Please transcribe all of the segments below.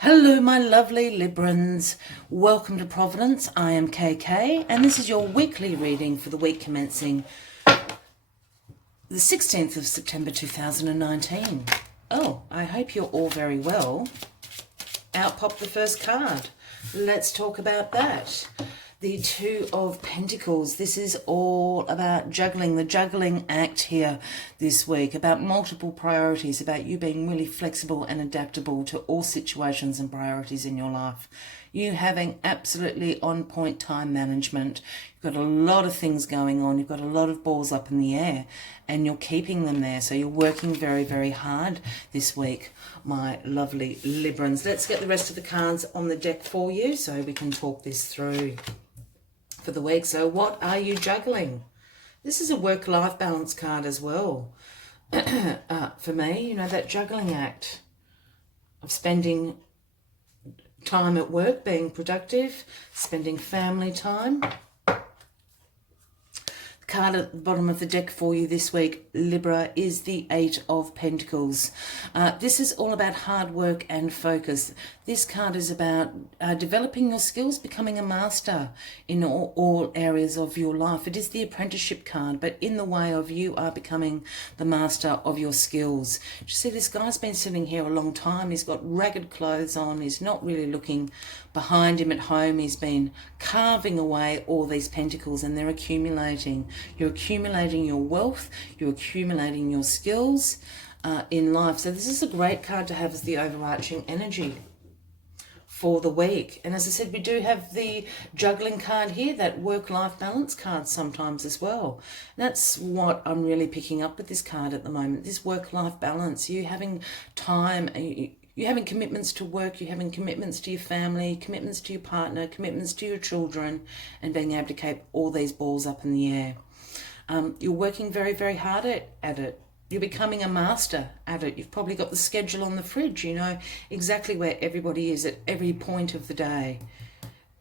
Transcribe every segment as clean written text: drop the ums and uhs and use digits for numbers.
Hello, my lovely Librans. Welcome to Providence. I am KK, and this is your weekly reading for the week commencing the 16th of September 2019. Oh, I hope you're all very well. Out popped the first card. Let's talk about that. The Two of Pentacles. This is all about juggling, the juggling act here this week, about multiple priorities, about you being really flexible and adaptable to all situations and priorities in your life. You having absolutely on point time management. You've got a lot of things going on. You've got a lot of balls up in the air and you're keeping them there. So you're working very, very hard this week, my lovely Librans. Let's get the rest of the cards on the deck for you so we can talk this through for the week. So what are you juggling? This is a work-life balance card as well. For me, you know, that juggling act of spending time at work, being productive, spending family time. The card at the bottom of the deck for you this week, Libra, is the Eight of Pentacles. This is all about hard work and focus. This card is about developing your skills, becoming a master in all areas of your life. It is the apprenticeship card, but in the way of you are becoming the master of your skills. You see, this guy's been sitting here a long time. He's got ragged clothes on. He's not really looking behind him at home. He's been carving away all these pentacles and they're accumulating. You're accumulating your wealth. You're accumulating your skills in life. So this is a great card to have as the overarching energy for the week. And as I said, we do have the juggling card here, that work-life balance card sometimes as well. And that's what I'm really picking up with this card at the moment, this work-life balance. You having time, you having commitments to work, you having commitments to your family, commitments to your partner, commitments to your children, and being able to keep all these balls up in the air. You're working very, very hard at it. You're becoming a master at it. You've probably got the schedule on the fridge. You know exactly where everybody is at every point of the day.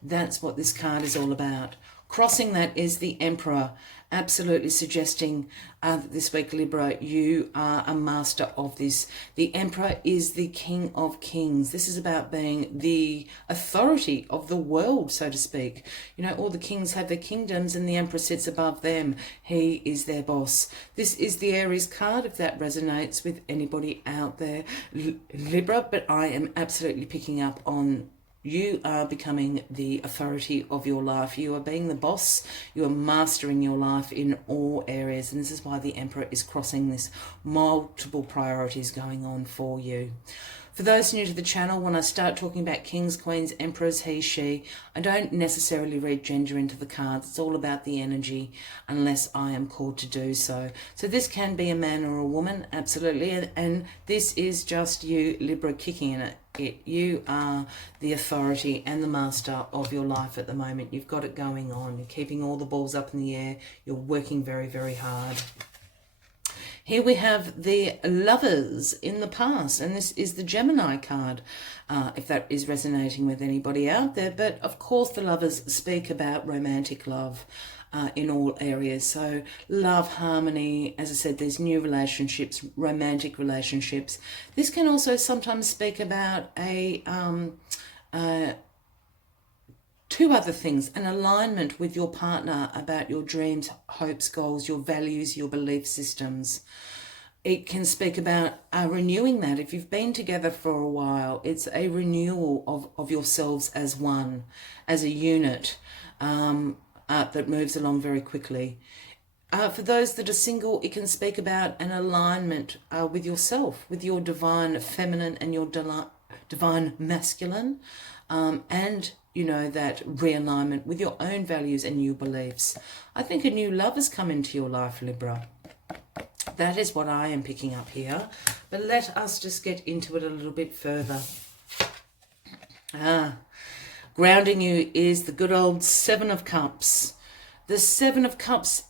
That's what this card is all about. Crossing that is the Emperor, absolutely suggesting that this week, Libra, you are a master of this. The Emperor is the King of Kings. This is about being the authority of the world, so to speak. You know, all the kings have their kingdoms and the Emperor sits above them. He is their boss. This is the Aries card, if that resonates with anybody out there, Libra, but I am absolutely picking up on you are becoming the authority of your life. You are being the boss. You are mastering your life in all areas. And this is why the Emperor is crossing this multiple priorities going on for you. For those new to the channel, when I start talking about kings, queens, emperors, he, she, I don't necessarily read gender into the cards. It's all about the energy unless I am called to do so. So this can be a man or a woman, absolutely. And this is just you, Libra, kicking in it. You are the authority and the master of your life at the moment. You've got it going on. You're keeping all the balls up in the air. You're working very, very hard. Here we have the Lovers in the past, and this is the Gemini card, if that is resonating with anybody out there. But of course the Lovers speak about romantic love in all areas. So love, harmony, as I said, there's new relationships, romantic relationships. This can also sometimes speak about two other things, an alignment with your partner about your dreams, hopes, goals, your values, your belief systems. It can speak about renewing that. If you've been together for a while, it's a renewal of yourselves as one, as a unit that moves along very quickly. For those that are single, it can speak about an alignment with yourself, with your divine feminine and your divine masculine, and you know, that realignment with your own values and new beliefs. I think a new love has come into your life, Libra. That is what I am picking up here. But let us just get into it a little bit further. Grounding you is the good old Seven of Cups. The Seven of Cups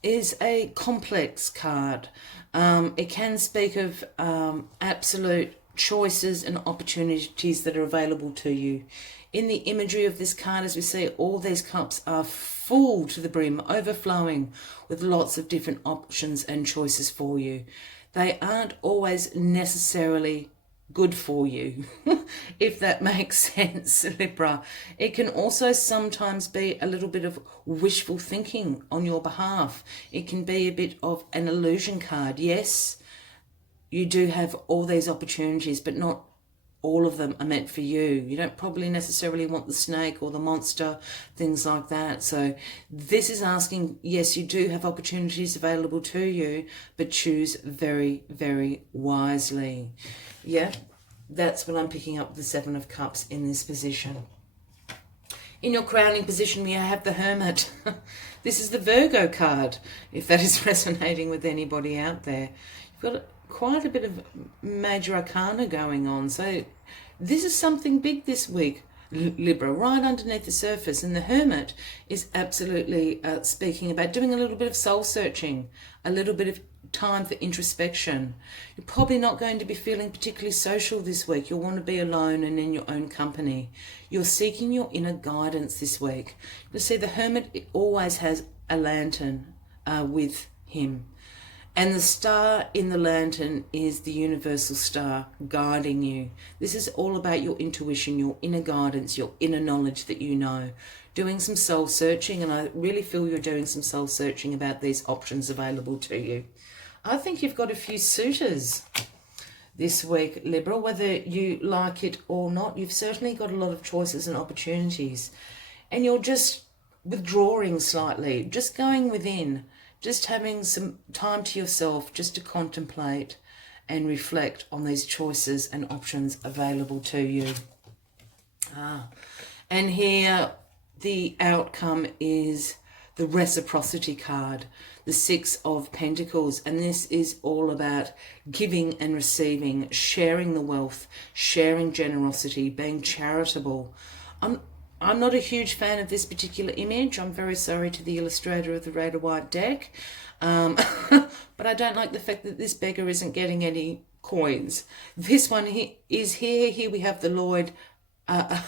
is a complex card. It can speak of absolute choices and opportunities that are available to you. In the imagery of this card, as we see, all these cups are full to the brim, overflowing with lots of different options and choices for you. They aren't always necessarily good for you, if that makes sense, Libra. It can also sometimes be a little bit of wishful thinking on your behalf. It can be a bit of an illusion card. Yes, you do have all these opportunities, but not all of them are meant for you. You don't probably necessarily want the snake or the monster, things like that. So this is asking, yes, you do have opportunities available to you, but choose very, very wisely. Yeah, that's what I'm picking up, the Seven of Cups in this position. In your crowning position, we have the Hermit. This is the Virgo card, if that is resonating with anybody out there. You've got quite a bit of major arcana going on. So this is something big this week, Libra, right underneath the surface. And the Hermit is absolutely speaking about doing a little bit of soul searching, a little bit of time for introspection. You're probably not going to be feeling particularly social this week. You'll want to be alone and in your own company. You're seeking your inner guidance this week. You'll see the Hermit always has a lantern with him. And the star in the lantern is the universal star guiding you. This is all about your intuition, your inner guidance, your inner knowledge that you know. Doing some soul searching, and I really feel you're doing some soul searching about these options available to you. I think you've got a few suitors this week, Libra, whether you like it or not. You've certainly got a lot of choices and opportunities. And you're just withdrawing slightly, just going within. Just having some time to yourself just to contemplate and reflect on these choices and options available to you. And here the outcome is the reciprocity card, the Six of Pentacles. And this is all about giving and receiving, sharing the wealth, sharing generosity, being charitable. I'm not a huge fan of this particular image. I'm very sorry to the illustrator of the Red or White deck. But I don't like the fact that this beggar isn't getting any coins. This one is here. Here we have the Lord, the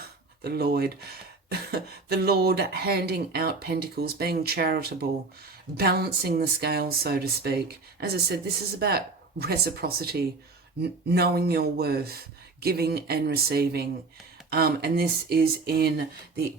Lord handing out pentacles, being charitable, balancing the scales, so to speak. As I said, this is about reciprocity, knowing your worth, giving and receiving. And this is in the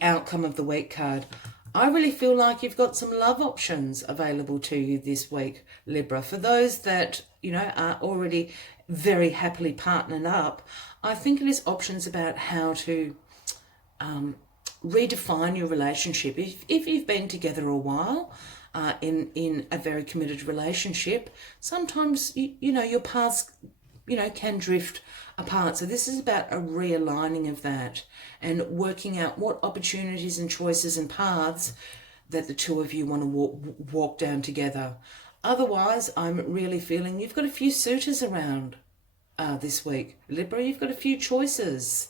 outcome of the week card. I really feel like you've got some love options available to you this week, Libra. For those that, you know, are already very happily partnered up, I think it is options about how to redefine your relationship. If you've been together a while, in a very committed relationship, sometimes, you know, your paths, you know, can drift apart. So this is about a realigning of that and working out what opportunities and choices and paths that the two of you want to walk down together. Otherwise, I'm really feeling you've got a few suitors around this week, Libra. You've got a few choices.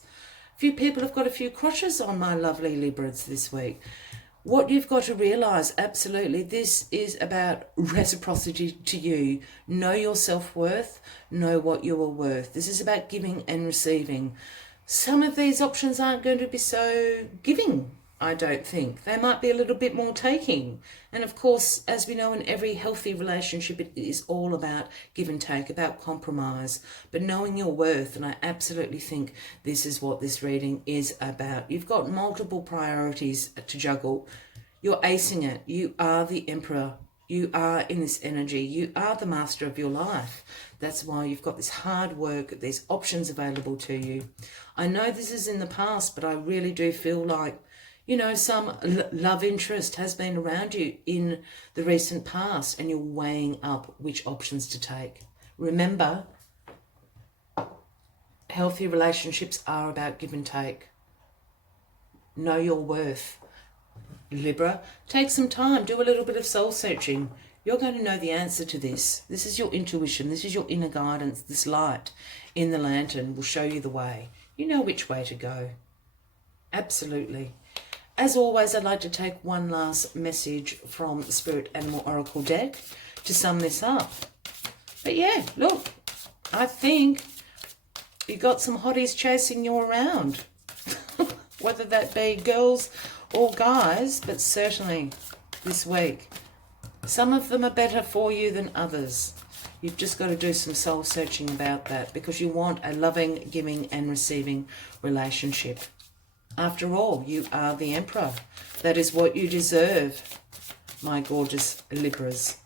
A few people have got a few crushes on my lovely Libras this week. What you've got to realise, absolutely, this is about reciprocity to you. Know your self-worth, know what you are worth. This is about giving and receiving. Some of these options aren't going to be so giving, I don't think. They might be a little bit more taking. And of course, as we know, in every healthy relationship, it is all about give and take, about compromise, but knowing your worth. And I absolutely think this is what this reading is about. You've got multiple priorities to juggle. You're acing it. You are the emperor. You are in this energy. You are the master of your life. That's why you've got this hard work, these options available to you. I know this is in the past, but I really do feel like, you know, some love interest has been around you in the recent past and you're weighing up which options to take. Remember, healthy relationships are about give and take. Know your worth. Libra, take some time, do a little bit of soul searching. You're going to know the answer to this. This is your intuition. This is your inner guidance. This light in the lantern will show you the way. You know which way to go. Absolutely. As always, I'd like to take one last message from the Spirit Animal Oracle deck to sum this up. But yeah, look, I think you got some hotties chasing you around. Whether that be girls or guys, but certainly this week. Some of them are better for you than others. You've just got to do some soul searching about that, because you want a loving, giving and receiving relationship. After all, you are the Emperor. That is what you deserve, my gorgeous Libras.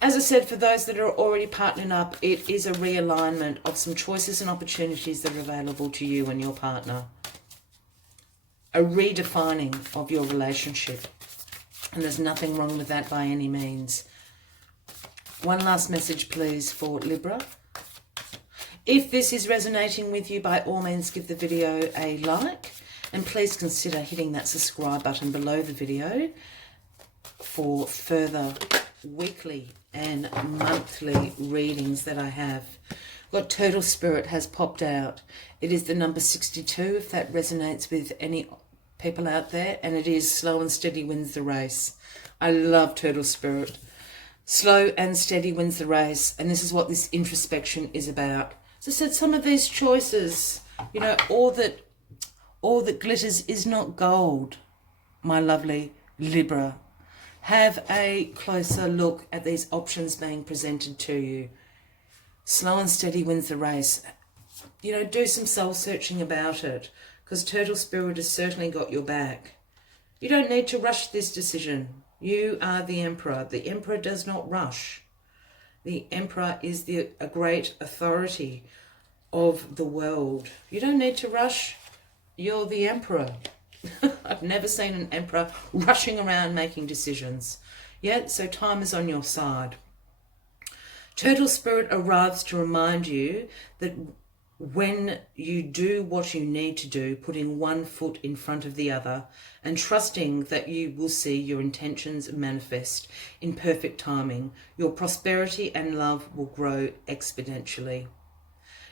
As I said, for those that are already partnering up, it is a realignment of some choices and opportunities that are available to you and your partner. A redefining of your relationship. And there's nothing wrong with that by any means. One last message, please, for Libra. If this is resonating with you, by all means, give the video a like. And please consider hitting that subscribe button below the video for further weekly and monthly readings that I have. Got Turtle Spirit has popped out. It is the number 62, if that resonates with any people out there. And it is slow and steady wins the race. I love Turtle Spirit. Slow and steady wins the race. And this is what this introspection is about. As I said, some of these choices, you know, all that glitters is not gold, my lovely Libra. Have a closer look at these options being presented to you. Slow and steady wins the race. You know, do some soul searching about it, because Turtle Spirit has certainly got your back. You don't need to rush this decision. You are the Emperor. The Emperor does not rush. The Emperor is a great authority of the world. You don't need to rush. You're the Emperor. I've never seen an Emperor rushing around making decisions. Yeah, so time is on your side. Turtle Spirit arrives to remind you that when you do what you need to do, putting one foot in front of the other and trusting that you will see your intentions manifest in perfect timing, your prosperity and love will grow exponentially.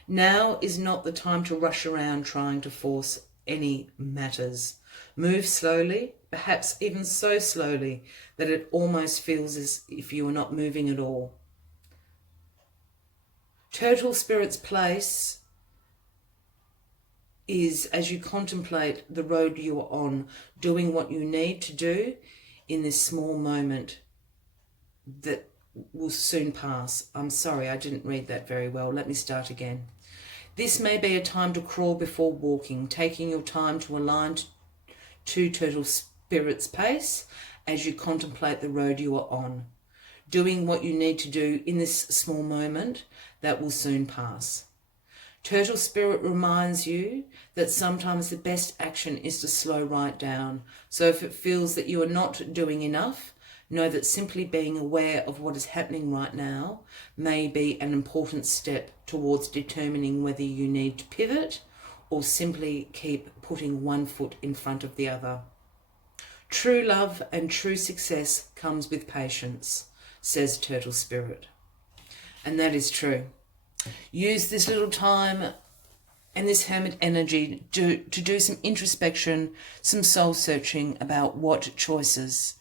Now is not the time to rush around trying to force any matters. Move slowly, perhaps even so slowly that it almost feels as if you are not moving at all. Turtle Spirit's place is as you contemplate the road you are on, doing what you need to do in this small moment that will soon pass. I'm sorry, I didn't read that very well. Let me start again. This may be a time to crawl before walking, taking your time to align to Turtle Spirit's pace as you contemplate the road you are on, doing what you need to do in this small moment that will soon pass. Turtle Spirit reminds you that sometimes the best action is to slow right down. So if it feels that you are not doing enough, know that simply being aware of what is happening right now may be an important step towards determining whether you need to pivot or simply keep putting one foot in front of the other. True love and true success comes with patience, says Turtle Spirit. And that is true. Use this little time and this hermit energy to do some introspection, some soul searching about what choices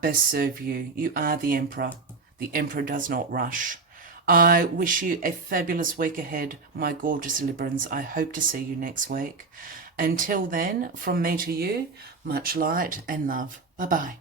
best serve you. You are the Emperor. The Emperor does not rush. I wish you a fabulous week ahead, my gorgeous Librans. I hope to see you next week. Until then, from me to you, much light and love. Bye-bye.